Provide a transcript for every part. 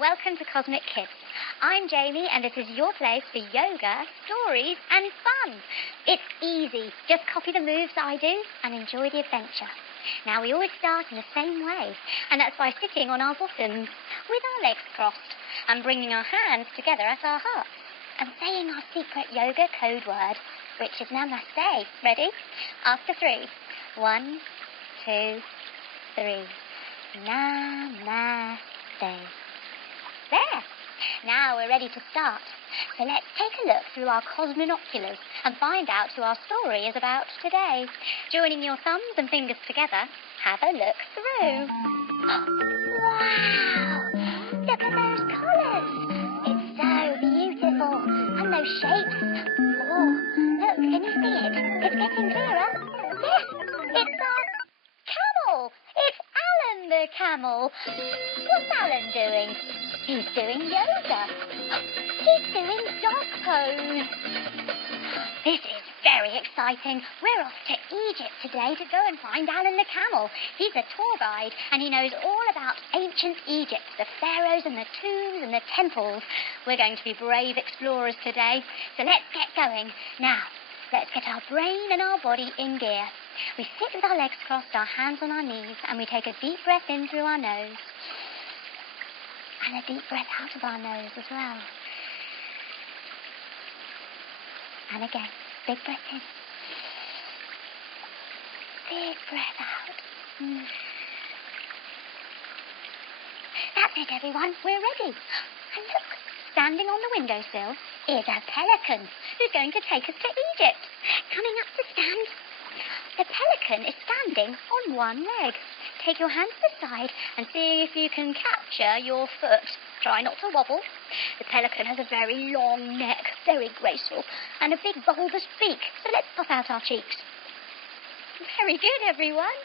welcome to Cosmic Kids. I'm Jamie, and this is your place for yoga, stories, and fun. It's easy. Just copy the moves that I do and enjoy the adventure. Now, we always start in the same way, and that's by sitting on our bottoms with our legs crossed and bringing our hands together at our hearts and saying our secret yoga code word, which is Namaste. Ready? After 3. 1, 2, 3. Namaste. There. Now we're ready to start. So let's take a look through our cosminoculars and find out who our story is about today. Joining your thumbs and fingers together, have a look through. Wow! Look at those colours. It's so beautiful. And those shapes. Oh, look, can you see it? It's getting clearer. Yes, it's a camel. It's Alan the camel. What's Alan doing? He's doing yoga. He's doing dog pose. This is very exciting. We're off to Egypt today to go and find Alan the camel. He's a tour guide and he knows all about ancient Egypt, the pharaohs and the tombs and the temples. We're going to be brave explorers today. So let's get going. Now, let's get our brain and our body in gear. We sit with our legs crossed, our hands on our knees, and we take a deep breath in through our nose. And a deep breath out of our nose as well. And again, big breath in. Big breath out. That's it, everyone. We're ready. And look, standing on the windowsill is a pelican who's going to take us to Egypt. Coming up to stand. The pelican is standing on one leg. Take your hand to the side and see if you can capture your foot. Try not to wobble. The pelican has a very long neck, very graceful, and a big bulbous beak. So let's puff out our cheeks. Very good, everyone.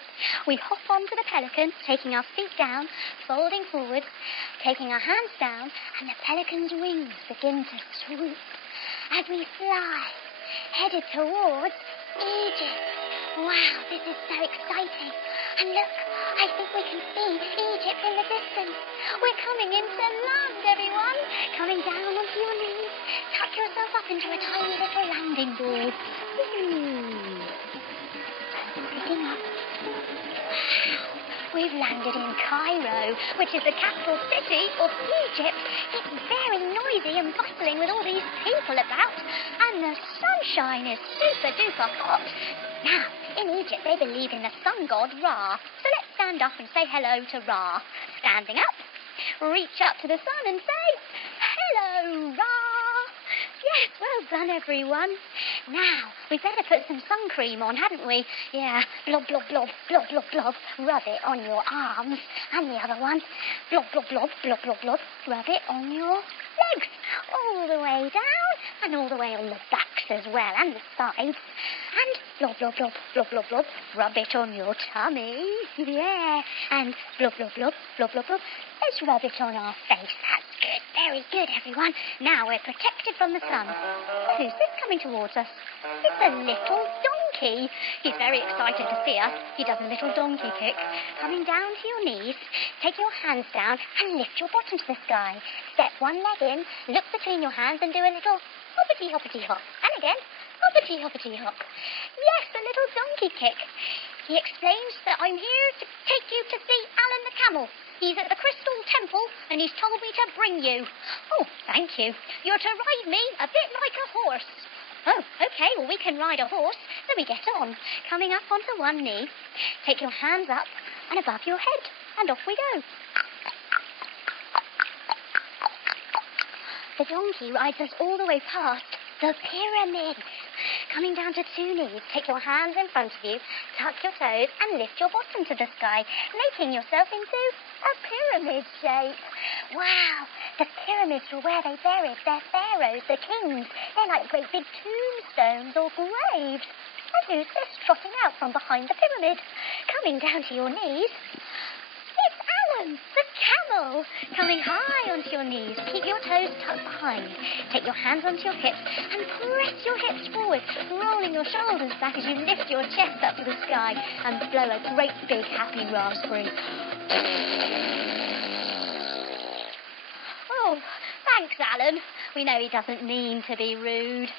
We hop onto the pelican, taking our feet down, folding forward, taking our hands down, and the pelican's wings begin to swoop as we fly, headed towards Egypt. Wow, this is so exciting. And look, I think we can see Egypt in the distance. We're coming into land, everyone. Coming down onto your knees. Tuck yourself up into a tiny little landing board. Sitting up. Wow, we've landed in Cairo, which is the capital city of Egypt. It's very noisy and bustling with all these people about. And the sunshine is super duper hot. Now, in Egypt, they believe in the sun god Ra. So let's stand up and say hello to Ra. Standing up, reach up to the sun and say, hello, Ra. Yes, well done, everyone. Now, we'd better put some sun cream on, hadn't we? Yeah, blob, blob, blob, blob, blob, blob. Rub it on your arms. And the other one, blob, blob, blob, blob, blob, blob. Rub it on your legs. All the way down and all the way on the backs as well and the sides. And blob, blob, blob, blob, blob, blob. Rub it on your tummy. Yeah. And blob, blob, blob, blob, blob, blob. Let's rub it on our face. That's good. Very good, everyone. Now we're protected from the sun. Who's this coming towards us? It's a little donkey. He's very excited to see us. He does a little donkey kick. Coming down to your knees, take your hands down and lift your bottom to the sky. Step one leg in, look between your hands and do a little hoppity hoppity hop. And again, hoppity hoppity hop. Yes, a little donkey kick. He explains that I'm here to take you to see Alan the camel. He's at the Crystal Temple and he's told me to bring you. Oh, thank you. You're to ride me a bit like a horse. Oh, okay, well, we can ride a horse. So we get on. Coming up onto one knee. Take your hands up and above your head. And off we go. The donkey rides us all the way past the pyramids. Coming down to 2 knees, take your hands in front of you, tuck your toes and lift your bottom to the sky, making yourself into a pyramid shape. Wow, the pyramids were where they buried their pharaohs, the kings. They're like great big tombstones or graves. And who's this trotting out from behind the pyramid? Coming down to your knees, it's Alan, the camel. Coming high onto your knees. Keep your toes tucked behind. Take your hands onto your hips and press your hips forward, rolling your shoulders back as you lift your chest up to the sky and blow a great big happy raspberry. Thanks, Alan. We know he doesn't mean to be rude.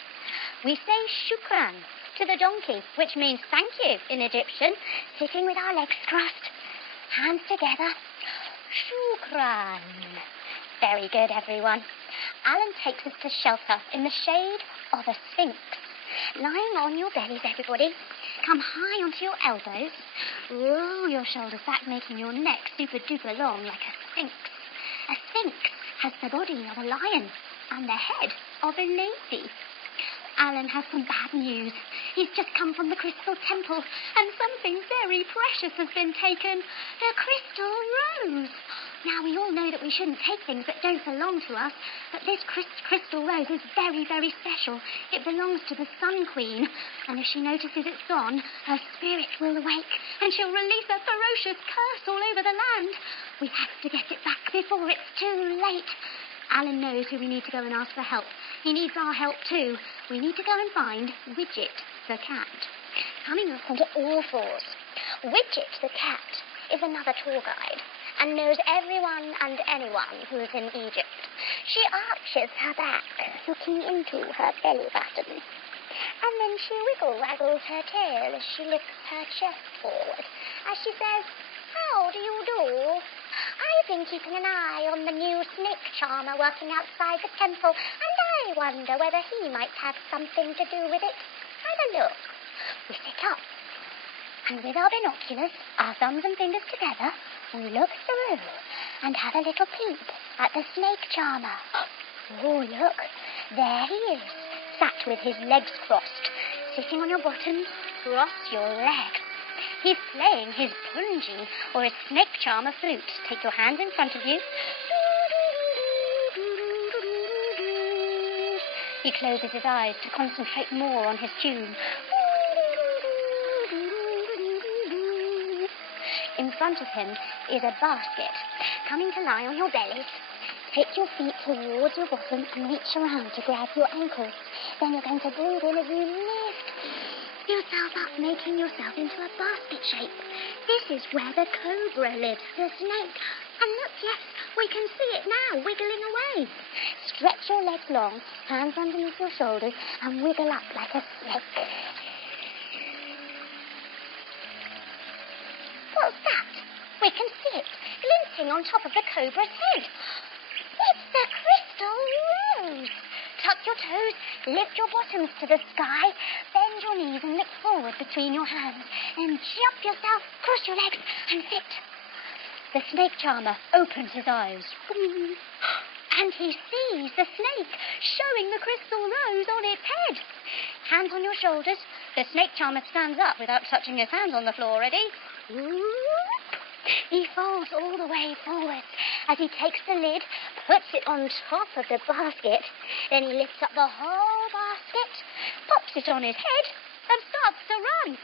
We say shukran to the donkey, which means thank you in Egyptian, sitting with our legs crossed, hands together. Shukran. Very good, everyone. Alan takes us to shelter in the shade of a sphinx. Lying on your bellies, everybody. Come high onto your elbows. Roll your shoulders back, making your neck super-duper long like a sphinx. A sphinx has the body of a lion and the head of a lady. Alan has some bad news. He's just come from the Crystal Temple, and something very precious has been taken. The Crystal Rose. Now, we all know that we shouldn't take things that don't belong to us, but this crystal rose is very, very special. It belongs to the Sun Queen, and if she notices it's gone, her spirit will awake, and she'll release a ferocious curse all over the land. We have to get it back before it's too late. Alan knows who we need to go and ask for help. He needs our help too. We need to go and find Widget the cat. Coming up onto all fours. Widget the cat is another tour guide and knows everyone and anyone who's in Egypt. She arches her back, looking into her belly button. And then she wiggle-waggles her tail as she lifts her chest forward, as she says, "How do you do? I've been keeping an eye on the new snake charmer working outside the temple, and I wonder whether he might have something to do with it. Have a look." We sit up, and with our binoculars, our thumbs and fingers together, we look through and have a little peep at the snake charmer. Oh, look, there he is, sat with his legs crossed, sitting on your bottom. Cross your legs. He's playing his punji, or his snake charmer flute. Take your hands in front of you. He closes his eyes to concentrate more on his tune. In front of him is a basket, coming to lie on your bellies. Take your feet towards your bottom and reach around to grab your ankles. Then you're going to breathe in as you lift yourself up, making yourself into a basket shape. This is where the cobra lives, the snake. And look, yes, we can see it now, wiggling away. Stretch your legs long, hands underneath your shoulders, and wiggle up like a snake. What's that? We can see it, glinting on top of the cobra's head. It's the Crystal Rose. Tuck your toes, lift your bottoms to the sky, bend your knees and look forward between your hands, and jump yourself, cross your legs, and sit. The snake charmer opens his eyes, and he sees the snake showing the crystal rose on its head. Hands on your shoulders. The snake charmer stands up without touching his hands on the floor. Ready? He folds all the way forward as he takes the lid, puts it on top of the basket. Then he lifts up the whole basket, pops it on his head, and starts to run.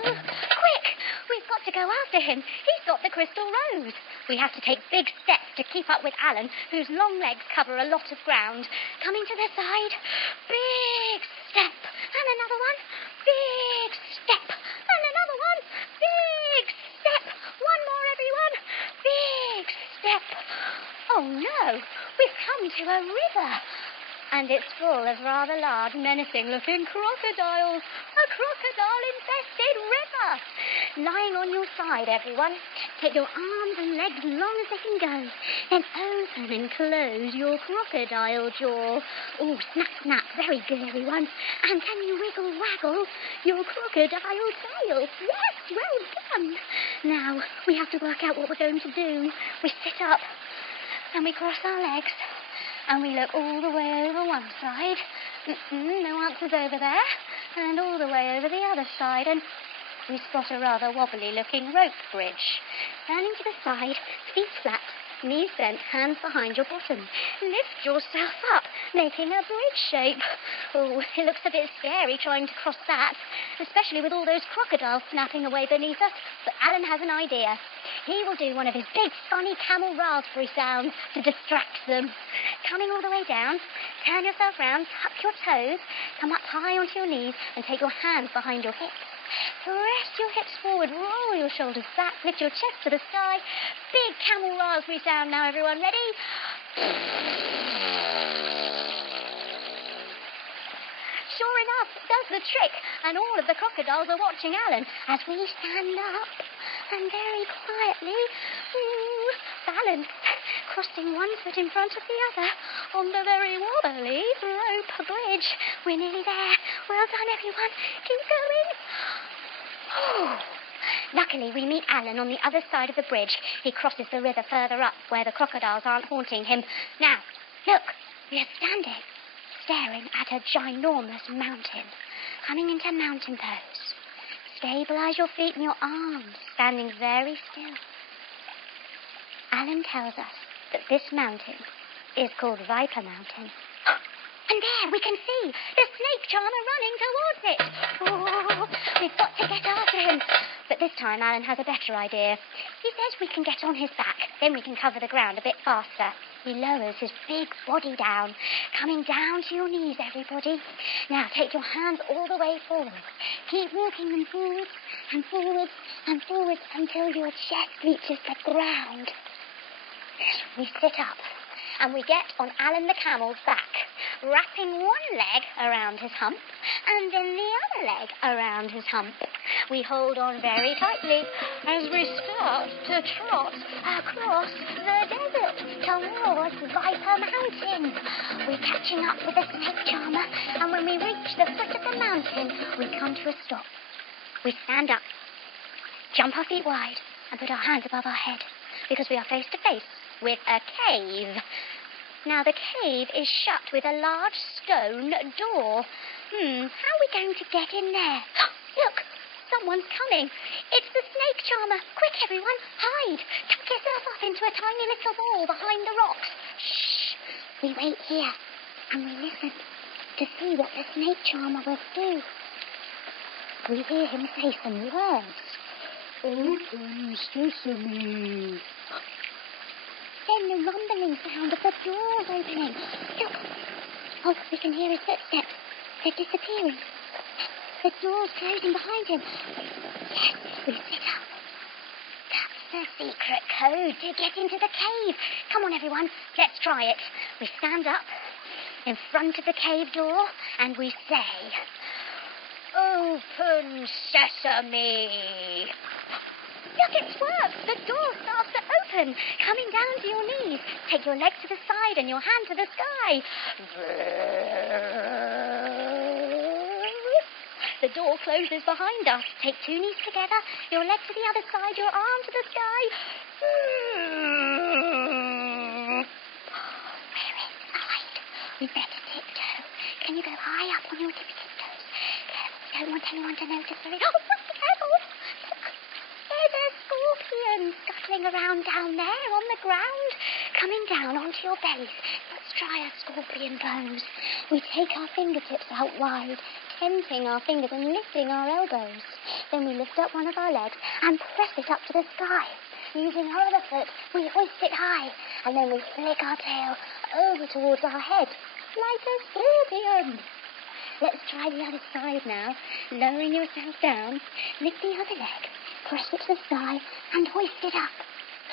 Quick! We've got to go after him. He's got the crystal rose. We have to take big steps to keep up with Alan, whose long legs cover a lot of ground. Coming to the side. Big step. And another one. Big step. And another one. Big step. One more, everyone. Big step. Oh, no. We've come to a river. And it's full of rather large, menacing-looking crocodiles. A crocodile-infested river. Lying on your side, everyone. Take your arms and legs long as they can go. Then open and close your crocodile jaw. Oh, snap, snap. Very good, everyone. And can you wiggle-waggle your crocodile tail? Yes, well done. Now, we have to work out what we're going to do. We sit up and we cross our legs. And we look all the way over one side. No answers over there. And all the way over the other side. And we spot a rather wobbly-looking rope bridge. Turning to the side, feet flat, knees bent, hands behind your bottom. Lift yourself up, making a bridge shape. Oh, it looks a bit scary trying to cross that, especially with all those crocodiles snapping away beneath us. But Alan has an idea. He will do one of his big, funny camel raspberry sounds to distract them. Coming all the way down, turn yourself round, tuck your toes, come up high onto your knees, and take your hands behind your hips. Press your hips forward, roll your shoulders back, lift your chest to the sky. Big camel raspberry sound now, everyone. Ready? Sure enough, it does the trick, and all of the crocodiles are watching Alan as we stand up and very quietly balance, crossing one foot in front of the other on the very wobbly rope bridge. We're nearly there. Well done, everyone. Keep going. Oh. Luckily, we meet Alan on the other side of the bridge. He crosses the river further up where the crocodiles aren't haunting him. Now, look, we're standing, staring at a ginormous mountain, coming into mountain pose. Stabilize your feet and your arms, standing very still. Alan tells us that this mountain is called Viper Mountain. And there, we can see the snake charmer running towards it. Oh, we've got to get after him. But this time, Alan has a better idea. He says we can get on his back, then we can cover the ground a bit faster. He lowers his big body down, coming down to your knees, everybody. Now, take your hands all the way forward. Keep walking them forwards and forwards and forwards until your chest reaches the ground. We sit up and we get on Alan the camel's back, wrapping one leg around his hump and then the other leg around his hump. We hold on very tightly as we start to trot across the desert towards Viper Mountain. We're catching up with the snake charmer, and when we reach the foot of the mountain, we come to a stop. We stand up, jump our feet wide, and put our hands above our head, because we are face to face with a cave. Now, the cave is shut with a large stone door. How are we going to get in there? Look, someone's coming. It's the snake charmer. Quick, everyone, hide. Tuck yourself up into a tiny little ball behind the rocks. Shh. We wait here, and we listen to see what the snake charmer will do. We hear him say some words. Open sesame. Then the rumbling sound of the doors opening. Look. Oh, we can hear his footsteps. They're disappearing. The door's closing behind him. Yes, we sit up. That's the secret code to get into the cave. Come on, everyone. Let's try it. We stand up in front of the cave door and we say, Open sesame. Look, it's worked. The door starts to open, coming down to your knees. Take your leg to the side and your hand to the sky. The door closes behind us. Take two knees together, your leg to the other side, your arm to the sky. We're inside. We better tiptoe. Can you go high up on your tippy tiptoes? Careful, we don't want anyone to notice. Oh, be careful. Look, there's a scorpion scuttling around down there on the ground, coming down onto your bellies. Let's try a scorpion pose. We take our fingertips out wide, tenting our fingers and lifting our elbows. Then we lift up one of our legs and press it up to the sky. Using our other foot, we hoist it high, and then we flick our tail over towards our head, like a scorpion. Let's try the other side now. Lowering yourself down, lift the other leg, press it to the sky, and hoist it up,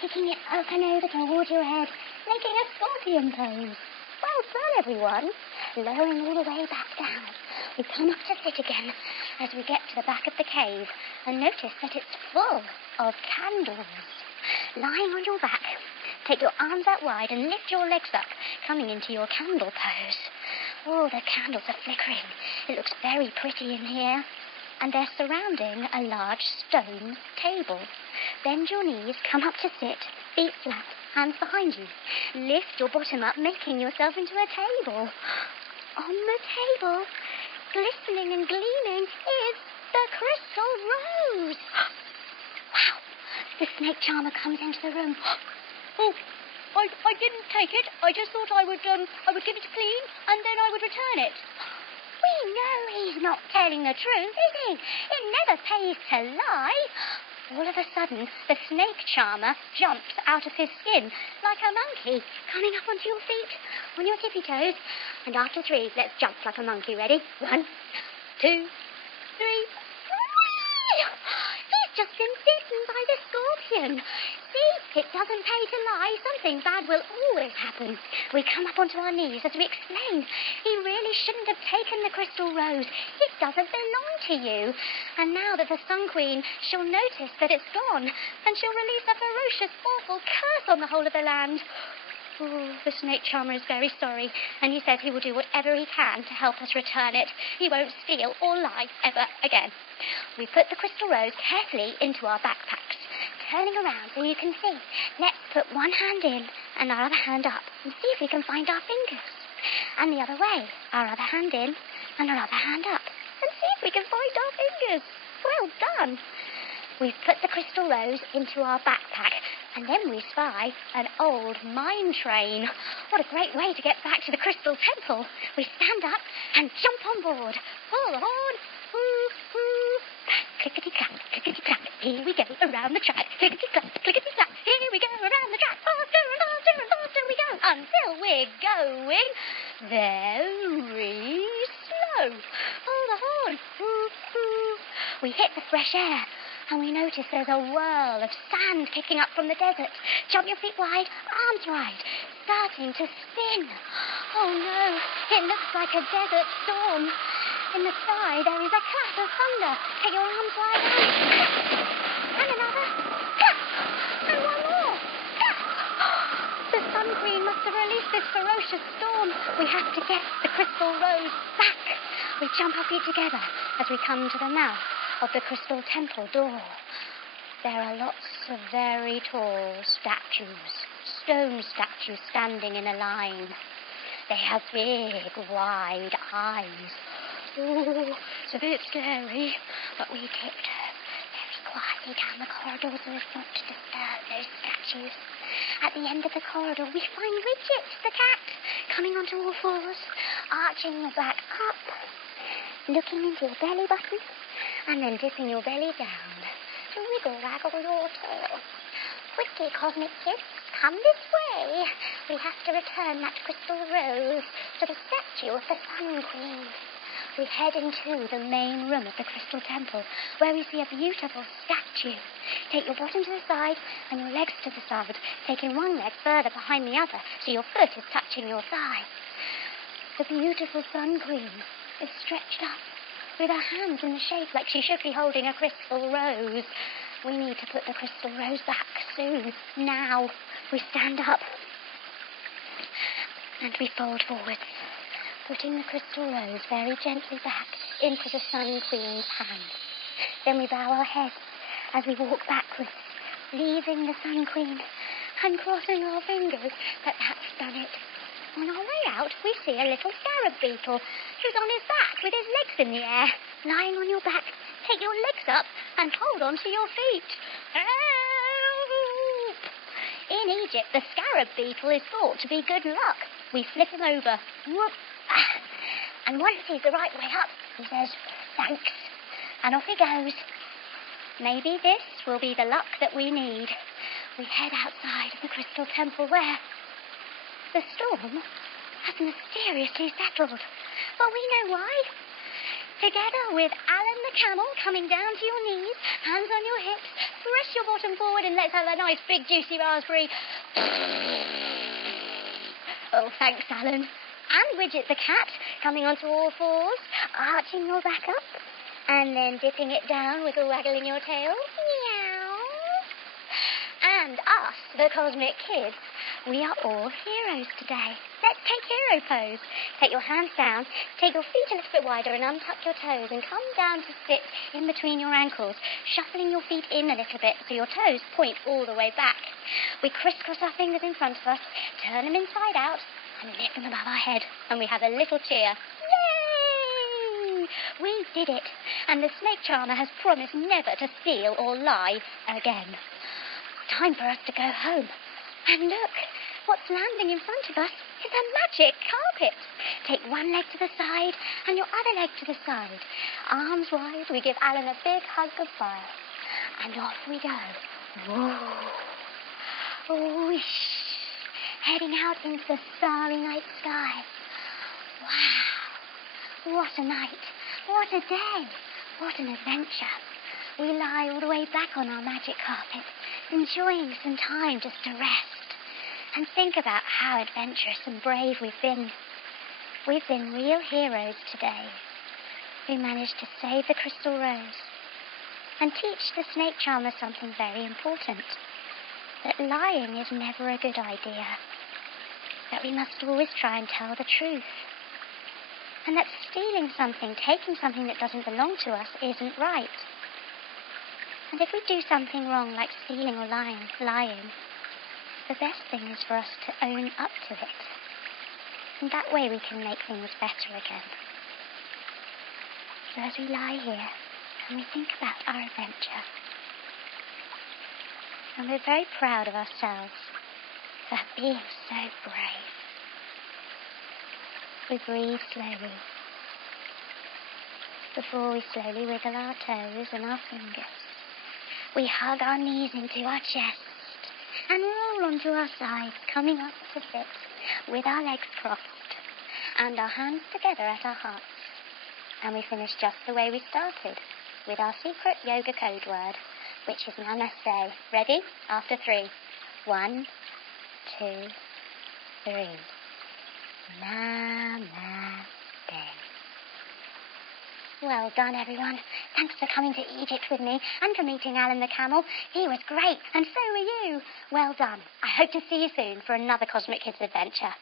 kicking it up and over towards your head, making a scorpion pose. Well done, everyone. Lowering all the way back down. We come up to sit again as we get to the back of the cave and notice that it's full of candles. Lying on your back, take your arms out wide and lift your legs up, coming into your candle pose. Oh, the candles are flickering. It looks very pretty in here. And they're surrounding a large stone table. Bend your knees, come up to sit, feet flat, hands behind you. Lift your bottom up, making yourself into a table. On the table, glistening and gleaming, is the crystal rose. Wow! The snake charmer comes into the room. Oh, I didn't take it. I just thought I would give it clean, and then I would return it. We know he's not telling the truth, is he? It never pays to lie. All of a sudden, the snake charmer jumps out of his skin like a monkey, coming up onto your feet, on your tippy toes. And after three, let's jump like a monkey. Ready? 1, 2, 3. He's just been bitten by the scorpion. See, it doesn't pay to lie. Something bad will always happen. We come up onto our knees as we explain. He really shouldn't have taken the crystal rose. It doesn't belong to you. And now that the Sun Queen, she'll notice that it's gone, and she'll release a ferocious, awful curse on the whole of the land. Oh, the snake charmer is very sorry, and he says he will do whatever he can to help us return it. He won't steal or lie ever again. We put the crystal rose carefully into our backpacks, turning around so you can see. Let's put one hand in and our other hand up and see if we can find our fingers. And the other way, our other hand in and our other hand up, and see if we can find our fingers. Well done. We've put the crystal rose into our backpack, and then we spy an old mine train. What a great way to get back to the Crystal Temple. We stand up and jump on board. Pull the horn. Woo, woo. Clickety-clack, clickety-clack. Here we go around the track. Clickety-clack, clickety-clack. Here we go around the track. Faster and faster and faster we go until we're going very slow. Pull the horn. Woo, woo. We hit the fresh air. And we notice there's a whirl of sand kicking up from the desert. Jump your feet wide, arms wide, starting to spin. Oh no, it looks like a desert storm. In the sky there is a clap of thunder. Take your arms wide out. And another. And one more. The Sun Queen must have released this ferocious storm. We have to get the crystal rose back. We jump up here together as we come to the mouth of the Crystal Temple door. There are lots of very tall statues, stone statues standing in a line. They have big, wide eyes. Oh, it's a bit scary, but we tiptoe very quietly down the corridor so as not to disturb those statues. At the end of the corridor, we find Widget, the cat, coming onto all fours, arching your back up, looking into your belly button, and then dipping your belly down to wiggle-waggle your tail. Quickly, cosmic kids, come this way. We have to return that crystal rose to the statue of the Sun Queen. We head into the main room of the Crystal Temple, where we see a beautiful statue. Take your bottom to the side and your legs to the side, taking one leg further behind the other so your foot is touching your thigh. The beautiful Sun Queen is stretched up, with her hands in the shape like she should be holding a crystal rose. We need to put the crystal rose back soon. Now. We stand up. And we fold forwards, putting the crystal rose very gently back into the Sun Queen's hand. Then we bow our heads as we walk backwards, leaving the Sun Queen and crossing our fingers that that's done it. On our way out, we see a little scarab beetle who's on his back with his legs in the air. Lying on your back, take your legs up and hold on to your feet. Help! In Egypt, the scarab beetle is thought to be good luck. We flip him over. Whoop! And once he's the right way up, he says, thanks. And off he goes. Maybe this will be the luck that we need. We head outside of the Crystal Temple where the storm has mysteriously settled. But we know why. Together with Alan the camel coming down to your knees, hands on your hips, press your bottom forward and let's have a nice big juicy raspberry. Oh, thanks, Alan. And Widget the cat coming onto all fours, arching your back up, and then dipping it down with a waggle in your tail. Meow. And us, the cosmic kids, we are all heroes today. Let's take hero pose. Take your hands down, take your feet a little bit wider and untuck your toes and come down to sit in between your ankles, shuffling your feet in a little bit so your toes point all the way back. We crisscross our fingers in front of us, turn them inside out and lift them above our head, and we have a little cheer. Yay! We did it, and the snake charmer has promised never to steal or lie again. Time for us to go home. And look, what's landing in front of us is a magic carpet. Take one leg to the side and your other leg to the side. Arms wide, we give Alan a big hug goodbye. And off we go. Whoa. Whoosh. Heading out into the starry night sky. Wow. What a night. What a day. What an adventure. we lie all the way back on our magic carpet, enjoying some time just to rest and think about how adventurous and brave we've been. We've been real heroes today. We managed to save the crystal rose and teach the snake charmer something very important, that lying is never a good idea, that we must always try and tell the truth, and that stealing something, taking something that doesn't belong to us, isn't right. And if we do something wrong, like stealing or lying, the best thing is for us to own up to it. And that way we can make things better again. So as we lie here and we think about our adventure, and we're very proud of ourselves for being so brave, we breathe slowly before we slowly wiggle our toes and our fingers. We hug our knees into our chest and roll onto our sides, coming up to sit with our legs crossed and our hands together at our hearts. And we finish just the way we started, with our secret yoga code word, which is Namaste. Ready? After 3. 1, 2, 3. Namaste. Well done, everyone. Thanks for coming to Egypt with me and for meeting Alan the Camel. He was great, and so were you. Well done. I hope to see you soon for another Cosmic Kids adventure.